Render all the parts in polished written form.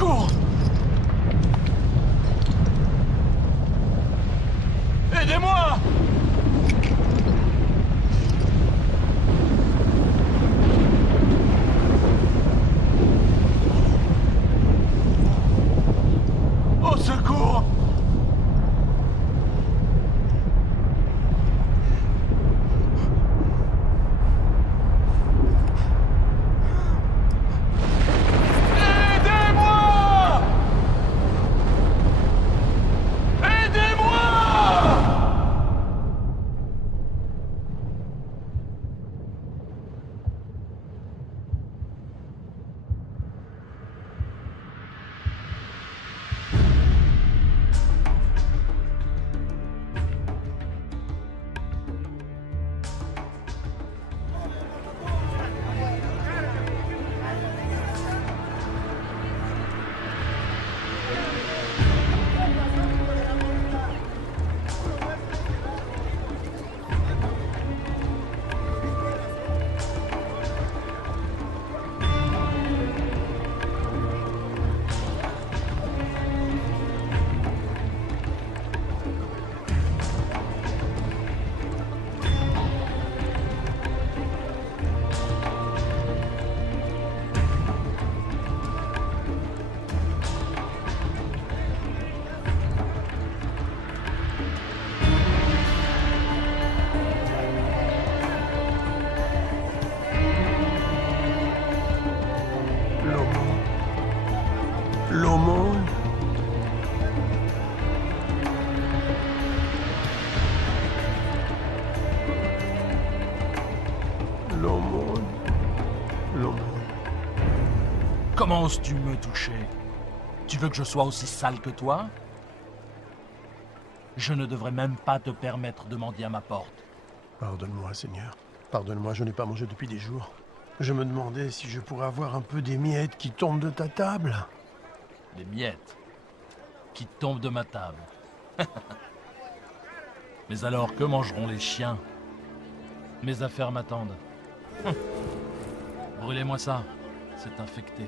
secours! Aidez-moi! Au secours! L'aumône. L'aumône. L'aumône. Comment oses-tu me toucher? Tu veux que je sois aussi sale que toi? Je ne devrais même pas te permettre de mendier à ma porte. Pardonne-moi, Seigneur. Pardonne-moi, je n'ai pas mangé depuis des jours. Je me demandais si je pourrais avoir un peu des miettes qui tombent de ta table. Des miettes qui tombent de ma table. Mais alors, que mangeront les chiens? Mes affaires m'attendent. Brûlez-moi ça, c'est infecté.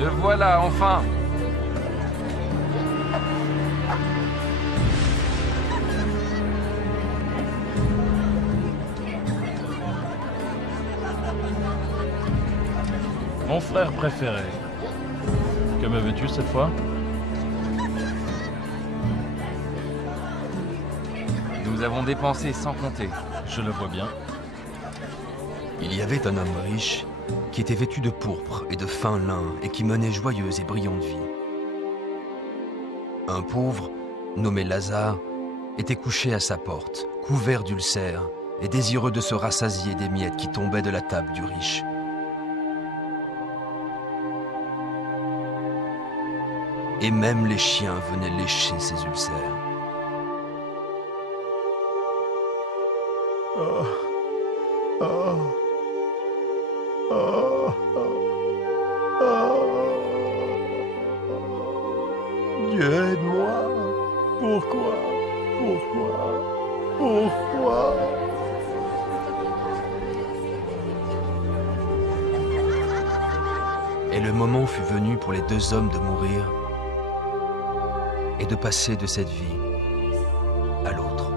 Le voilà, enfin! Mon frère préféré. Que me veux-tu cette fois? Nous avons dépensé sans compter. Je le vois bien. Il y avait un homme riche qui était vêtu de pourpre et de fin lin et qui menait joyeuse et brillante vie. Un pauvre, nommé Lazare, était couché à sa porte, couvert d'ulcères et désireux de se rassasier des miettes qui tombaient de la table du riche. Et même les chiens venaient lécher ses ulcères. Oh. Oh. Oh. Oh. Dieu, aide-moi. Pourquoi? Pourquoi? Pourquoi? Et le moment fut venu pour les deux hommes de mourir et de passer de cette vie à l'autre.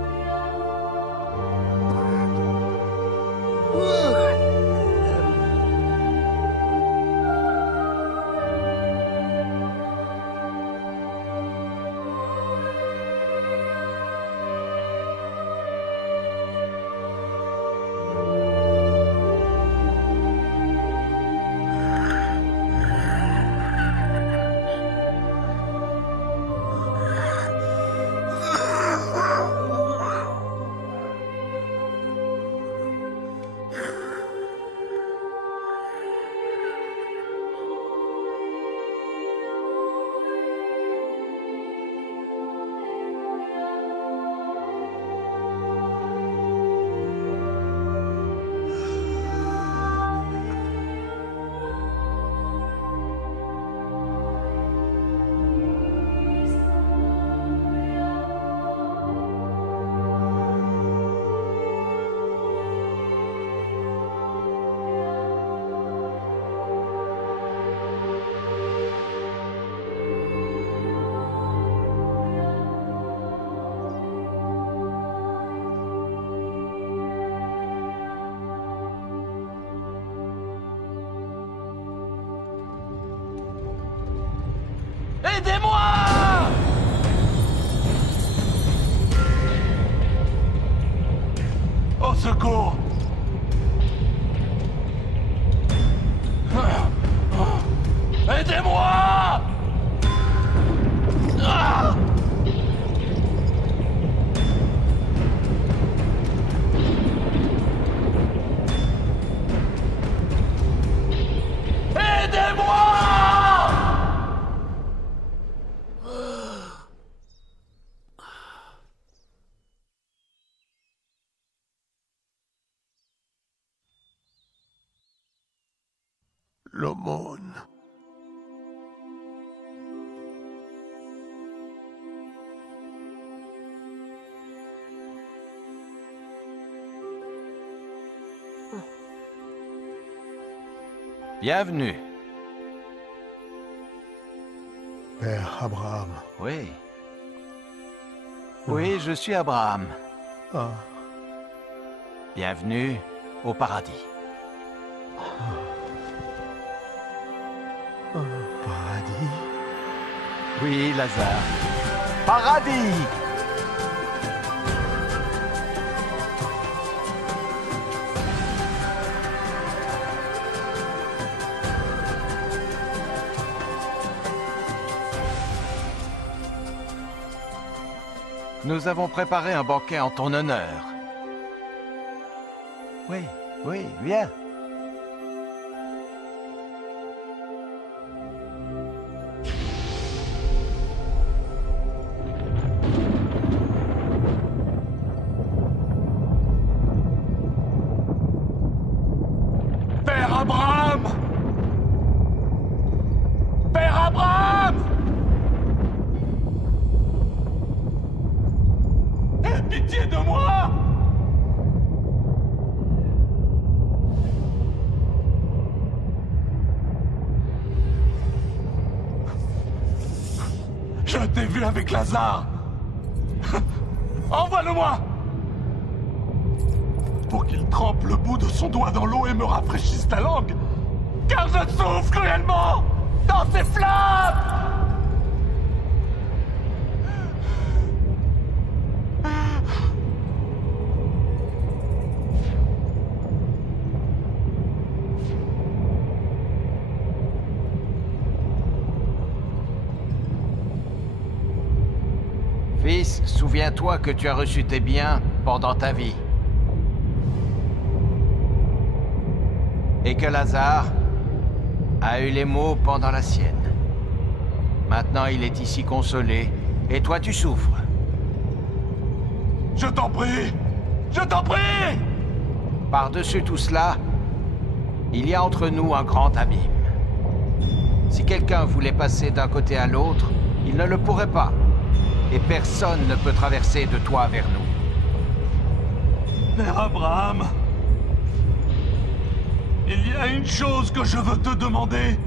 Aidez-moi! Au secours! Aidez-moi! Ah! L'aumône. Bienvenue. Père Abraham. Oui. Oui, je suis Abraham. Ah, Bienvenue au paradis. paradis. Oui, Lazare. Paradis! Nous avons préparé un banquet en ton honneur. Oui, oui, viens. Père Abraham! Père Abraham! Aie pitié de moi! Je t'ai vu avec Lazare! Envoie-le-moi! Pour qu'il trempe le bout de son doigt dans l'eau et me rafraîchisse la langue! Car je souffre cruellement dans ces flammes! Fils, souviens-toi que tu as reçu tes biens pendant ta vie. Et que Lazare a eu les maux pendant la sienne. Maintenant, il est ici consolé, et toi tu souffres. Je t'en prie! Je t'en prie! Par-dessus tout cela, il y a entre nous un grand abîme. Si quelqu'un voulait passer d'un côté à l'autre, il ne le pourrait pas. Et personne ne peut traverser de toi vers nous. Père Abraham, il y a une chose que je veux te demander.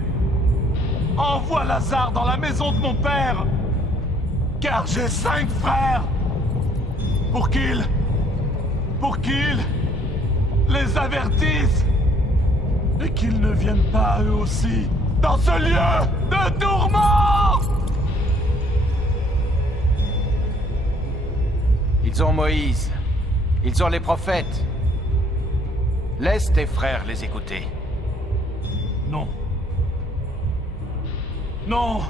Envoie Lazare dans la maison de mon père, car j'ai 5 frères, pour qu'ils les avertissent, et qu'ils ne viennent pas eux aussi dans ce lieu de tourment. Ils ont Moïse. Ils ont les prophètes. Laisse tes frères les écouter. Non. Non.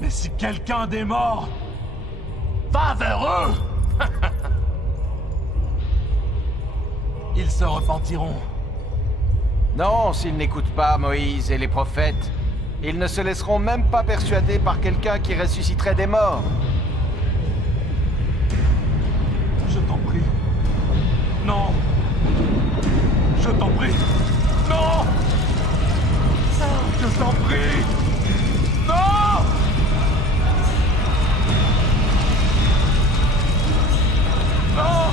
Mais si quelqu'un des morts va vers eux, ils se repentiront. Non, s'ils n'écoutent pas Moïse et les prophètes, ils ne se laisseront même pas persuader par quelqu'un qui ressusciterait des morts. Je t'en prie. Non. Je t'en prie. Non. Je t'en prie. Non. Non. Non.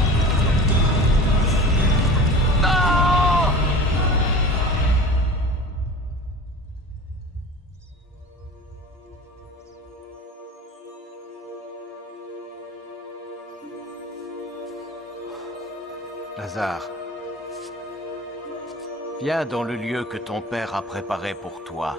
Lazare, viens dans le lieu que ton père a préparé pour toi.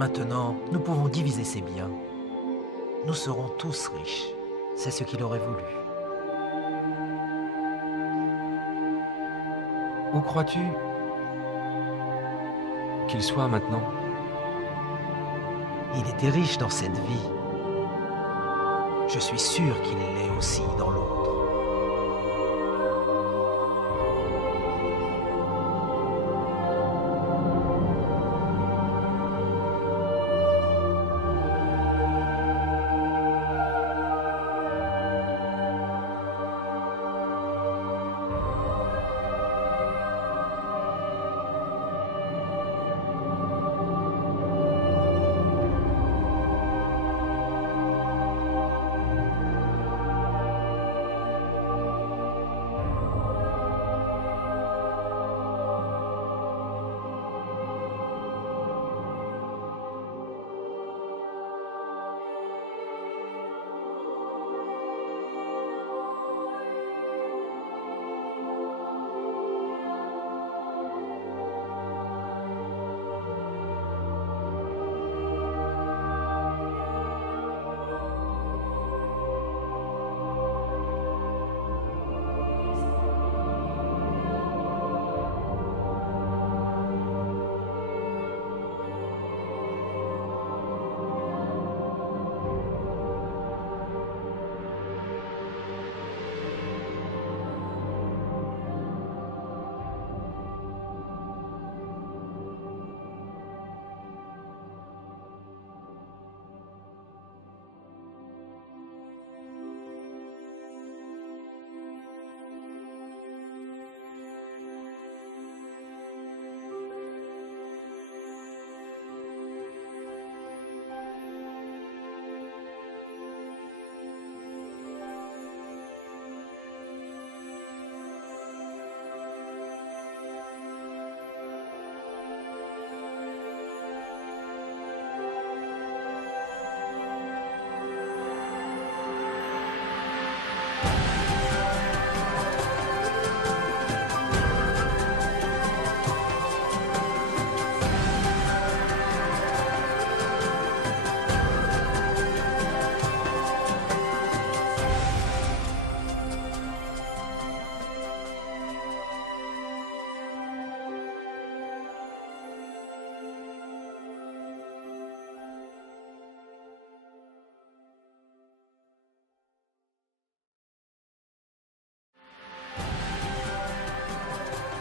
Maintenant, nous pouvons diviser ses biens. Nous serons tous riches. C'est ce qu'il aurait voulu. Où crois-tu qu'il soit maintenant? Il était riche dans cette vie. Je suis sûr qu'il l'est aussi dans l'autre.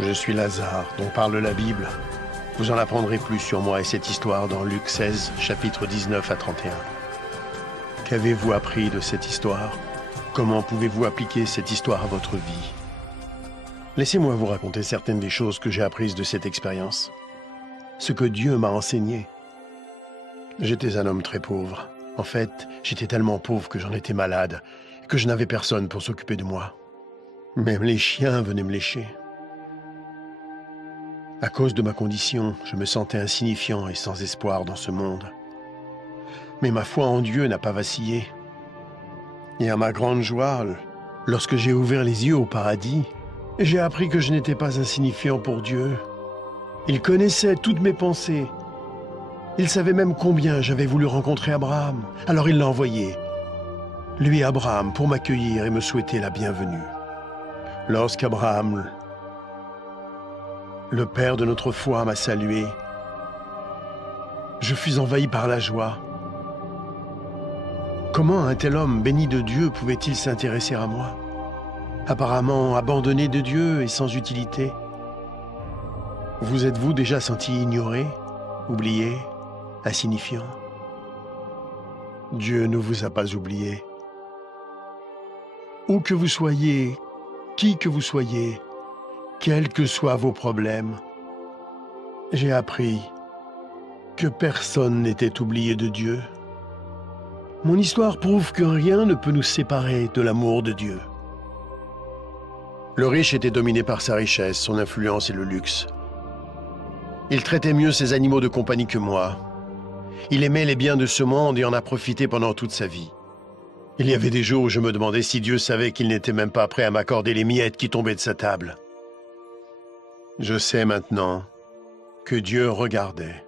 Je suis Lazare, dont parle la Bible. Vous en apprendrez plus sur moi et cette histoire dans Luc 16, chapitres 19 à 31. Qu'avez-vous appris de cette histoire? Comment pouvez-vous appliquer cette histoire à votre vie? Laissez-moi vous raconter certaines des choses que j'ai apprises de cette expérience. Ce que Dieu m'a enseigné. J'étais un homme très pauvre. En fait, j'étais tellement pauvre que j'en étais malade, que je n'avais personne pour s'occuper de moi. Même les chiens venaient me lécher. À cause de ma condition, je me sentais insignifiant et sans espoir dans ce monde. Mais ma foi en Dieu n'a pas vacillé. Et à ma grande joie, lorsque j'ai ouvert les yeux au paradis, j'ai appris que je n'étais pas insignifiant pour Dieu. Il connaissait toutes mes pensées. Il savait même combien j'avais voulu rencontrer Abraham. Alors il l'a envoyé, lui Abraham, pour m'accueillir et me souhaiter la bienvenue. Lorsqu'Abraham, le père de notre foi, m'a salué, je fus envahi par la joie. Comment un tel homme béni de Dieu pouvait-il s'intéresser à moi? Apparemment abandonné de Dieu et sans utilité. Vous êtes-vous déjà senti ignoré, oublié, insignifiant? Dieu ne vous a pas oublié. Où que vous soyez, qui que vous soyez, quels que soient vos problèmes, j'ai appris que personne n'était oublié de Dieu. Mon histoire prouve que rien ne peut nous séparer de l'amour de Dieu. Le riche était dominé par sa richesse, son influence et le luxe. Il traitait mieux ses animaux de compagnie que moi. Il aimait les biens de ce monde et en a profité pendant toute sa vie. Il y avait des jours où je me demandais si Dieu savait qu'il n'était même pas prêt à m'accorder les miettes qui tombaient de sa table. Je sais maintenant que Dieu regardait.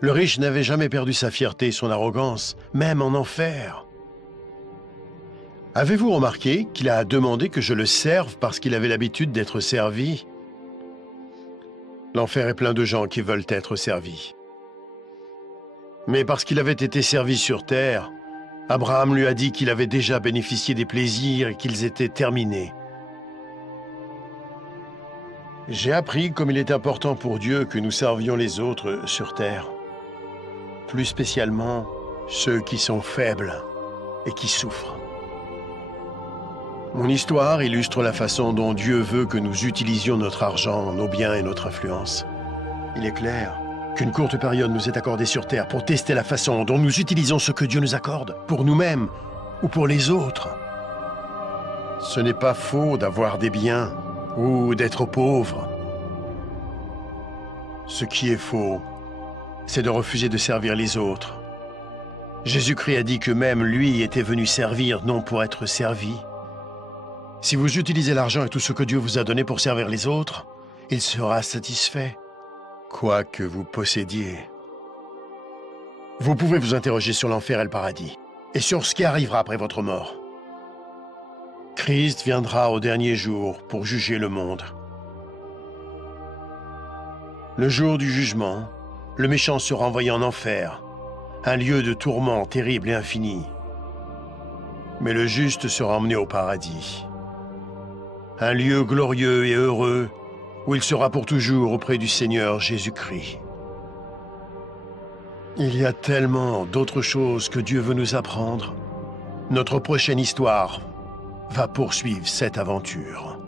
Le riche n'avait jamais perdu sa fierté et son arrogance, même en enfer. Avez-vous remarqué qu'il a demandé que je le serve parce qu'il avait l'habitude d'être servi? L'enfer est plein de gens qui veulent être servis. Mais parce qu'il avait été servi sur terre, Abraham lui a dit qu'il avait déjà bénéficié des plaisirs et qu'ils étaient terminés. J'ai appris comme il est important pour Dieu que nous servions les autres sur terre. Plus spécialement ceux qui sont faibles et qui souffrent. Mon histoire illustre la façon dont Dieu veut que nous utilisions notre argent, nos biens et notre influence. Il est clair qu'une courte période nous est accordée sur terre pour tester la façon dont nous utilisons ce que Dieu nous accorde, pour nous-mêmes ou pour les autres. Ce n'est pas faux d'avoir des biens ou d'être pauvre. Ce qui est faux, c'est de refuser de servir les autres. Jésus-Christ a dit que même lui était venu servir, non pour être servi. Si vous utilisez l'argent et tout ce que Dieu vous a donné pour servir les autres, il sera satisfait, quoi que vous possédiez. Vous pouvez vous interroger sur l'enfer et le paradis, et sur ce qui arrivera après votre mort. Christ viendra au dernier jour pour juger le monde. Le jour du jugement, le méchant sera envoyé en enfer, un lieu de tourment terrible et infini. Mais le juste sera emmené au paradis, un lieu glorieux et heureux où il sera pour toujours auprès du Seigneur Jésus-Christ. Il y a tellement d'autres choses que Dieu veut nous apprendre. Notre prochaine histoire va poursuivre cette aventure.